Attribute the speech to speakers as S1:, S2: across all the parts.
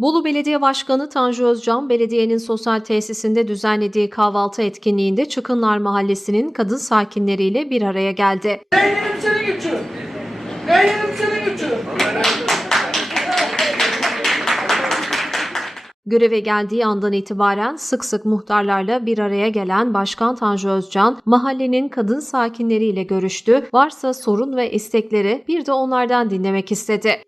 S1: Bolu Belediye Başkanı Tanju Özcan, belediyenin sosyal tesisinde düzenlediği kahvaltı etkinliğinde Çıkınlar Mahallesi'nin kadın sakinleriyle bir araya geldi.
S2: Beğenim senin gücü. Beğenim senin gücü.
S1: Göreve geldiği andan itibaren sık sık muhtarlarla bir araya gelen Başkan Tanju Özcan, mahallenin kadın sakinleriyle görüştü, varsa sorun ve istekleri bir de onlardan dinlemek istedi.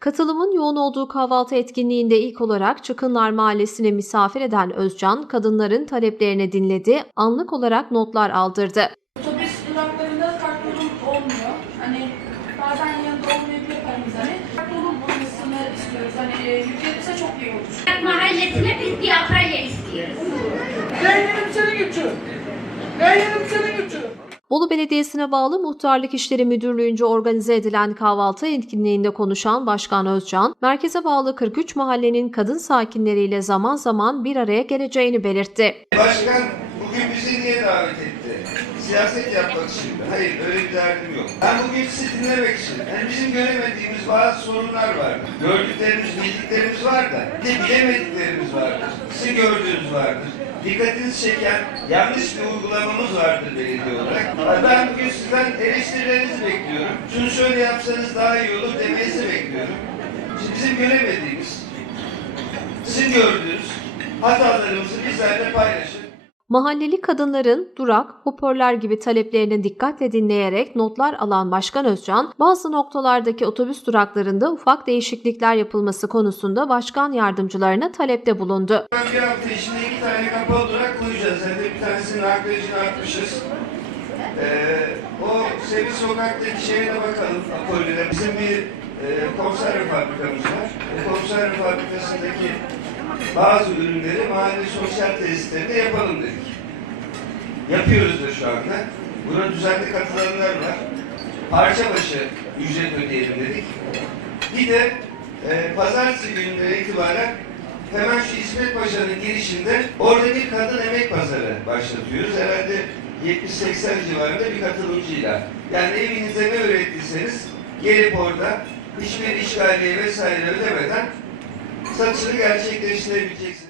S1: Katılımın yoğun olduğu kahvaltı etkinliğinde ilk olarak Çıkınlar Mahallesi'ne misafir eden Özcan, kadınların taleplerini dinledi, anlık olarak notlar aldırdı.
S3: Otobüs duraklarında farklı olmuyor. Hani bazen yanında olmayabilir paramız hani. Farklı yorum bulmasını istiyoruz. Hani e, yüklenirse çok iyi olur.
S4: Mahallesine biz bir atölye istiyoruz.
S2: Beğenim senin gücü. Beğenim senin gücü.
S1: Bolu Belediyesi'ne bağlı Muhtarlık İşleri Müdürlüğü'nce organize edilen kahvaltı etkinliğinde konuşan Başkan Özcan, merkeze bağlı 43 mahallenin kadın sakinleriyle zaman zaman bir araya geleceğini belirtti.
S5: Başkan bugün bizi niye davet etti? Siyaset yapmak için mi? Hayır öyle bir derdim yok. Ben bugün sizi dinlemek için. Yani bizim göremediğimiz bazı sorunlar var. Gördüklerimiz, bildiklerimiz var da de bilemediklerimiz Sizin gördüğünüz vardır. Dikkatinizi çeken yanlış bir uygulamamız vardır belediye olarak. Ben bugün sizden eleştirilerinizi bekliyorum. Şunu şöyle yapsanız daha iyi olur demenizi bekliyorum. Şimdi bizim göremediğimiz, sizin gördüğünüz hatalarımızı bizlerle paylaşın.
S1: Mahalleli kadınların durak, hoparlör gibi taleplerini dikkatle dinleyerek notlar alan Başkan Özcan, bazı noktalardaki otobüs duraklarında ufak değişiklikler yapılması konusunda başkan yardımcılarına talepte bulundu.
S5: Bir hafta içinde iki tane kapalı durak koyacağız. Zaten bir tanesinin akrejini atmışız. Ee, o Sevi Sokak'taki şeye de bakalım. Atölyede bizim bir e, konserve fabrikamız var. O konserve fabrikasındaki bazı ürünleri mahalle sosyal tesislerinde yapalım dedik. Yapıyoruz da şu anda. Buna düzenli katılanlar var. Parça başı ücret ödeyelim dedik. Bir de e, pazartesi gününden itibaren hemen şu İsmet Paşa'nın girişinde orada bir kadın emek pazarı başlatıyoruz. Herhalde 70-80 civarında bir katılımcıyla. Yani evinizde ne ürettiyseniz gelip orada hiçbir işgaliye vesaire ödemeden satışını gerçekleştirebileceksiniz.